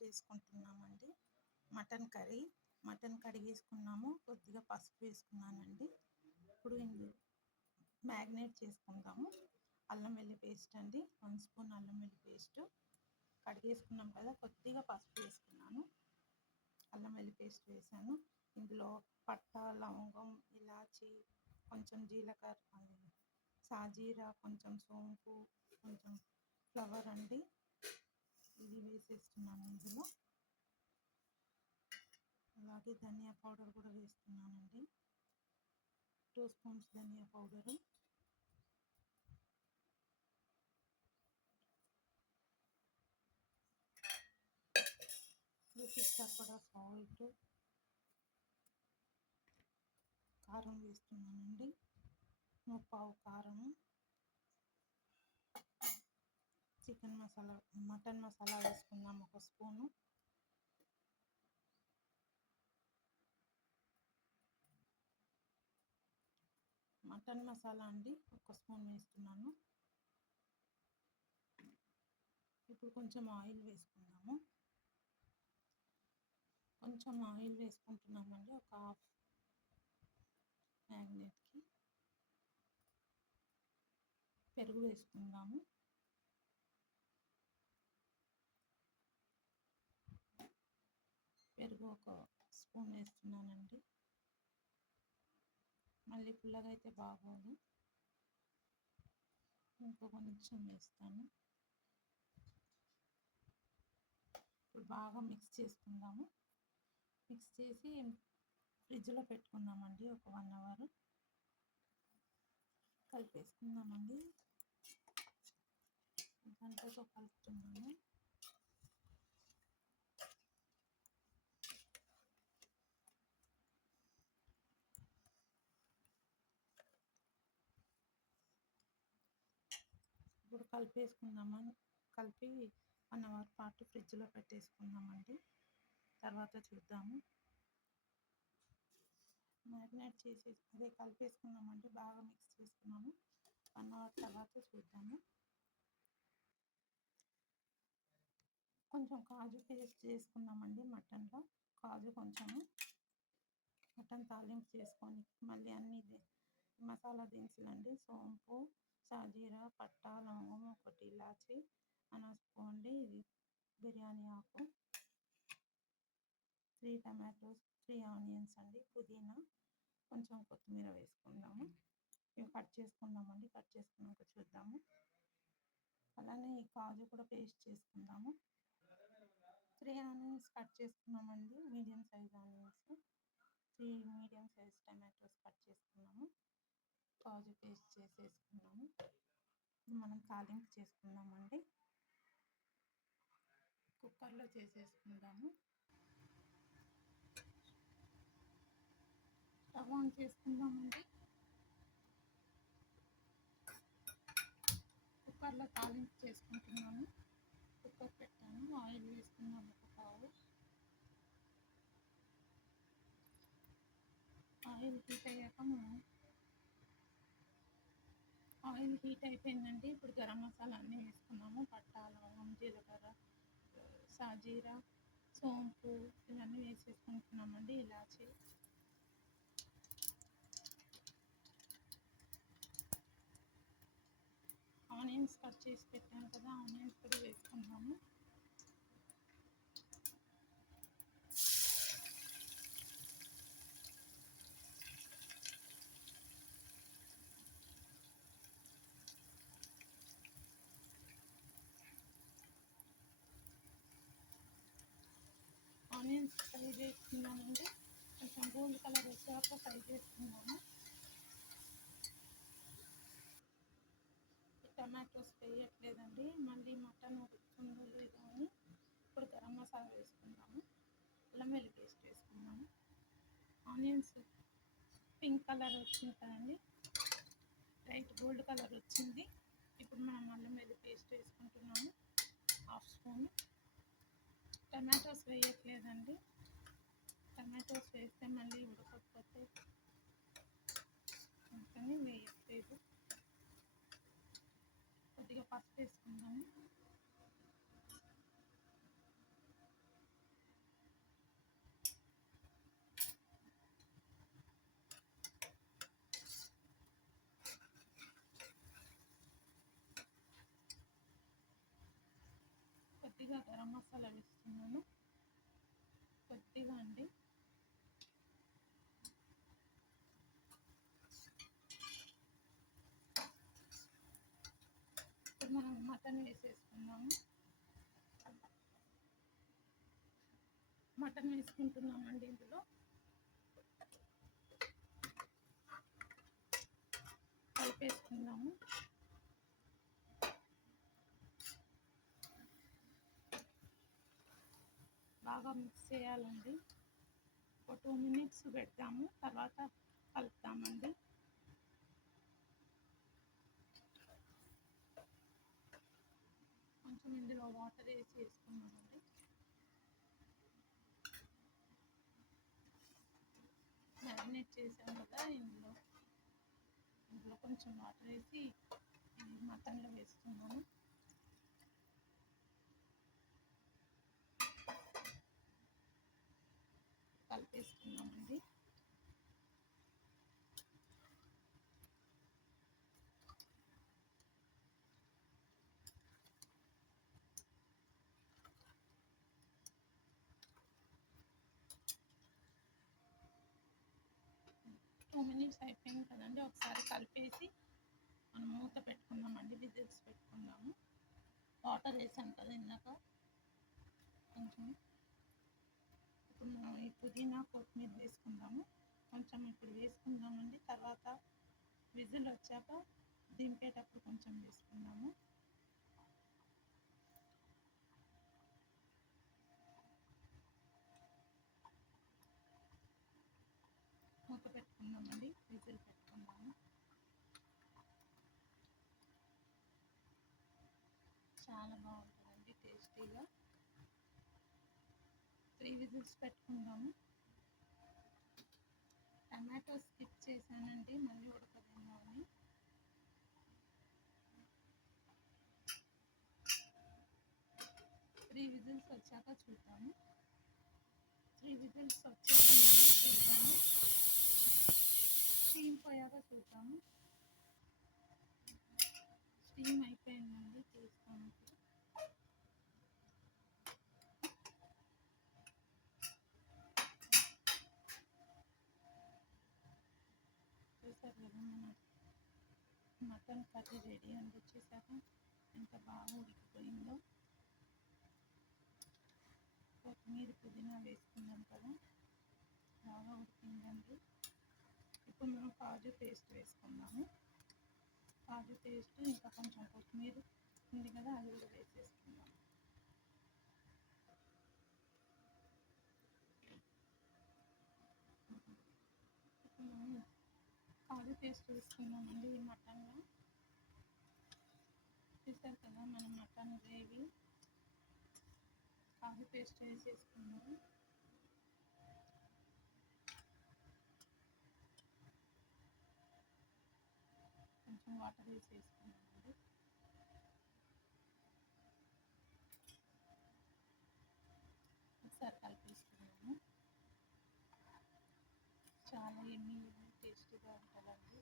చేసుకుంటున్నామండి. Mutton curry. Mutton కడిగేసుకున్నాము, కొద్దిగా పసుపు వేసుకున్నానండి. ఇప్పుడు మ్యాగ్నేట్ చేసుకుందాము. అల్లం వెల్లి పేస్ట్ అండి, 1 స్పూన్ అల్లం వెల్లి పేస్ట్ కడిగేసుకున్నాం కదా. కొద్దిగా పసుపు వేసుకున్నాను, అల్లం వెల్లి పేస్ట్ వేసాను. ఇందులో పట్ట, లవంగం, ఇలాచి, కొంచెం జీలకర్ర, సాజీరా, కొంచెం సోంపు, కొంచెం ఫ్లవర్ అండి, ఇది వేసేస్తున్నాను ఇందులో. అలాగే ధనియా పౌడర్ కూడా వేస్తున్నానండి, 2 స్పూన్స్ ధనియా పౌడరు. రుచికి సరిపడా సాల్ట్, కారం వేస్తున్నానండి, 1/4 కారము. చికెన్ మసాలా, మటన్ మసాలా వేసుకుందాం 1 స్పూను. మటన్ మసాలా అండి 1 స్పూన్ వేస్తున్నాను. ఇప్పుడు కొంచెం ఆయిల్ వేసుకుందాము. కొంచెం ఆయిల్ వేసుకుంటున్నామండి, ఒక హాఫ్ మ్యాగ్నేట్కి. పెరుగు వేసుకుందాము. పెరుగు 1 స్పూన్ వేస్తున్నానండి. మళ్ళీ పుల్లగా అయితే బాగోదు, ఇంకో కొంచెం వేస్తాను. ఇప్పుడు బాగా మిక్స్ చేసుకుందాము. మిక్స్ చేసి ఫ్రిడ్జ్లో పెట్టుకుందామండి, ఒక 1 అవర్ కలిపేసుకుందామండి. గంటతో కలుపుతున్నాను. ఇప్పుడు కలిపేసుకుందామని కలిపి 1 అవర్ పాటు ఫ్రిడ్జ్లో పెట్టేసుకుందామండి. తర్వాత చూద్దాము. మ్యారినేట్ చేసేసి అదే కలిపేసుకున్నామండి, బాగా మిక్స్ చేసుకున్నాము. 1 అవర్ తర్వాత చూద్దాము. కొంచెం కాజు పేస్ట్ చేసుకున్నామండి మటన్లో. కాజు కొంచెము, మటన్ తాలింపు చేసుకొని మళ్ళీ అన్ని మసాలా దినుసులు అండి, సోంపు, సాజీరా, పట్ట, లవంగం, 1 ఇలాచి, అనసుకోండి, ఇది బిర్యానీ ఆకు, 3 టమాటోస్, 3 ఆనియన్స్ అండి, పుదీనా, కొంచెం కొత్తిమీర వేసుకుందాము. ఇవి కట్ చేసుకుందామండి. కట్ చేసుకున్నాక చూద్దాము. అలానే ఈ కాజు కూడా పేస్ట్ చేసుకుందాము. 3 ఆనియన్స్ కట్ చేసుకున్నామండి, medium size onions. 3 medium size tomatoes cut చేసుకున్నాము. కాజు పేస్ట్ చేసేసుకున్నాము. మనం తాలింపు చేసుకుందామండి. కుక్కర్లో చేసేసుకుందాము. స్టవ్ ఆన్ చేసుకుందామండి. కుక్కర్లో తాలింపు చేసుకుంటున్నాము. కుక్కర్ పెట్టాను, ఆయిల్ వేసుకున్నాము 1 పావు. ఆయిల్ హీట్ అయిపోయిందండి. ఇప్పుడు గరం మసాలా అన్నీ వేసుకున్నాము. పట్ట, లవంగం, జీలకర్ర, సాజీరా, సోంపు, ఇవన్నీ వేసేసుకుంటున్నామండి. ఇలాచి, ఆనియన్స్ కట్ చేసి పెట్టాను కదా, ఆనియన్స్ కూడా వేసుకుంటాము. ఆనియన్స్ ఫ్రై చేసుకున్నామండి. కొంచెం గోల్డ్ కలర్ వచ్చాక ఫ్రై చేసుకున్నాము. టమాటోస్ వేయట్లేదండి, మళ్ళీ మటన్ ఉడుకుతుందో లేదో అని. ఇప్పుడు గరం మసాలా వేసుకుందాము. అల్లం వెల్లుల్లి పేస్ట్ వేసుకున్నాము. ఆనియన్స్ పింక్ కలర్ వచ్చింది కదండి, లైట్ గోల్డ్ కలర్ వచ్చింది. ఇప్పుడు మనం అల్లం వెల్లుల్లి పేస్ట్ వేసుకుంటున్నాము, 1/2 స్పూన్. టమాటోస్ వేయట్లేదండి, టమాటోస్ వేస్తే మళ్ళీ ఉడకకపోతే అందుకని వేయట్లేదు. కొద్దిగా పసుపు వేసుకుందాము. కొద్దిగా గరం మసాలా వేస్తున్నాను, కొద్దిగా అండి. ఇప్పుడు మనం మటన్ వేసేసుకున్నాము. మటన్ వేసుకుంటున్నామండి. ఇందులో కలిపేసుకుందాము. బాగా మిక్స్ చేయాలండి. ఒక 2 minutes పెడతాము, తర్వాత కలుపుతామండి. కొంచెం ఇందులో వాటర్ వేసి వేసుకున్నామండి. మ్యారినేట్ చేసాం కదా, ఇందులో కొంచెం వాటర్ వేసి మటన్లో వేసుకున్నాము. కలిపేసుకున్నామండి. టూ మినిట్స్ అయిపోయింది కదండి, ఒకసారి కలిపేసి మనం మూత పెట్టుకుందామండి. విజిల్స్ పెట్టుకుందాము. వాటర్ వేసాం కదా ఇందాక కొంచెం. ఇప్పుడు మనం ఈ పుదీనా కొత్తిమీర వేసుకుందాము. కొంచెం ఇప్పుడు వేసుకుందామండి, తర్వాత విజిల్ వచ్చాక దింపేటప్పుడు కొంచెం వేసుకుందాము. మూత పెట్టుకుందామండి, విజిల్ పెట్టుకుందాము. చాలా బాగుంటుందండి, టేస్టీగా. 3 విజిల్స్ పెట్టుకుందాము. టమాటో స్కిప్ చేశానండి, మళ్ళీ ఉడకదేమోని. 3 విజిల్స్ వచ్చాక చూద్దాము. 3 విజిల్స్ వచ్చేసిందండి, చూద్దాము. స్టీమ్ పోయాక చూద్దాము. స్టీమ్ అయిపోయిందండి, చూస్తాము. చూసారు కదా, మన మటన్ కర్రీ రెడీ అండి. చూసాక ఎంత బాగా ఉడికిపోయిందో. కొత్తిమీర పుదీనా వేసుకున్నాం కదా, బాగా ఉడికిందండి. ఇప్పుడు మనం కాజు పేస్ట్ వేసుకుందాము. కాజు పేస్ట్ ఇంకా కొంచెం కొత్తిమీర ఉంది కదా, అది కూడా వేసేసుకుందాం. కాజు పేస్ట్ వేసుకున్నామండి ఈ మటన్లో. చూసారు కదా, మనం మటన్ గ్రేవీ కాజు పేస్ట్ వేసేసుకున్నాము. కొంచెం వాటర్ వేసేసుకున్నామండి. ఒకసారి కలిపేసుకున్నాము. చాలా ఎమ్మీ టేస్టీగా ఉంటుందండి.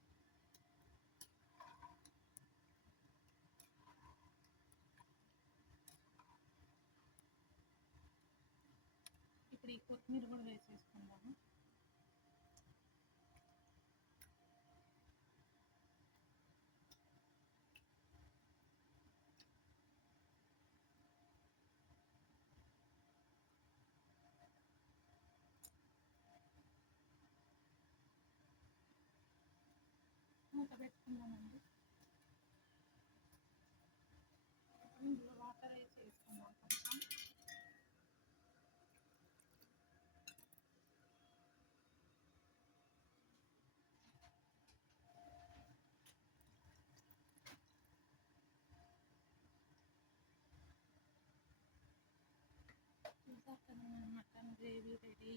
ఇప్పుడు ఈ కొత్తిమీర కూడా వేసేసుకుందాము. మూత పెట్టుకుందామండి. ఇందులో వాటర్ వేసి వేసుకుందాం కొంచెం. చూసారు కదా, మన మటన్ గ్రేవీ రెడీ.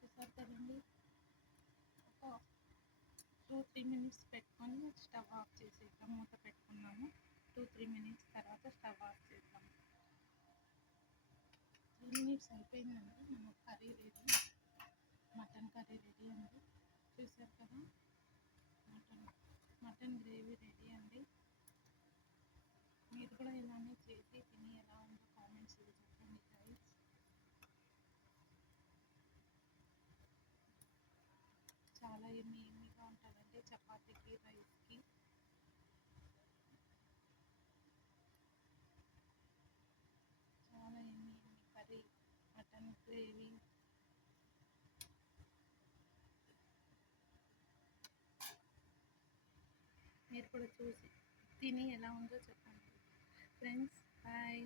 చూసారు కదండి, ఒక 2-3 minutes పెట్టుకొని స్టవ్ ఆఫ్ చేసేద్దాం. మూత పెట్టుకున్నాము. 2-3 minutes తర్వాత స్టవ్ ఆఫ్ చేద్దాం. 3 minutes అయిపోయిందండి, మన curry ready. Mutton curry ready అండి. చూసారు కదా, మటన్ గ్రేవీ రెడీ అండి. మీరు కూడా ఇలానే చేసి తిని ఎలా ఉందో కామెంట్స్లో చెప్పండి గైస్. చాలా ఎమ్మీగా ఉంటుందండి చపాతీకి, రైస్కి. చాలా ఎమ్మీ కర్రీ, మటన్ గ్రేవీ. మీరు కూడా చూసి తిని ఎలా ఉందో చెప్పండి ఫ్రెండ్స్. బాయ్.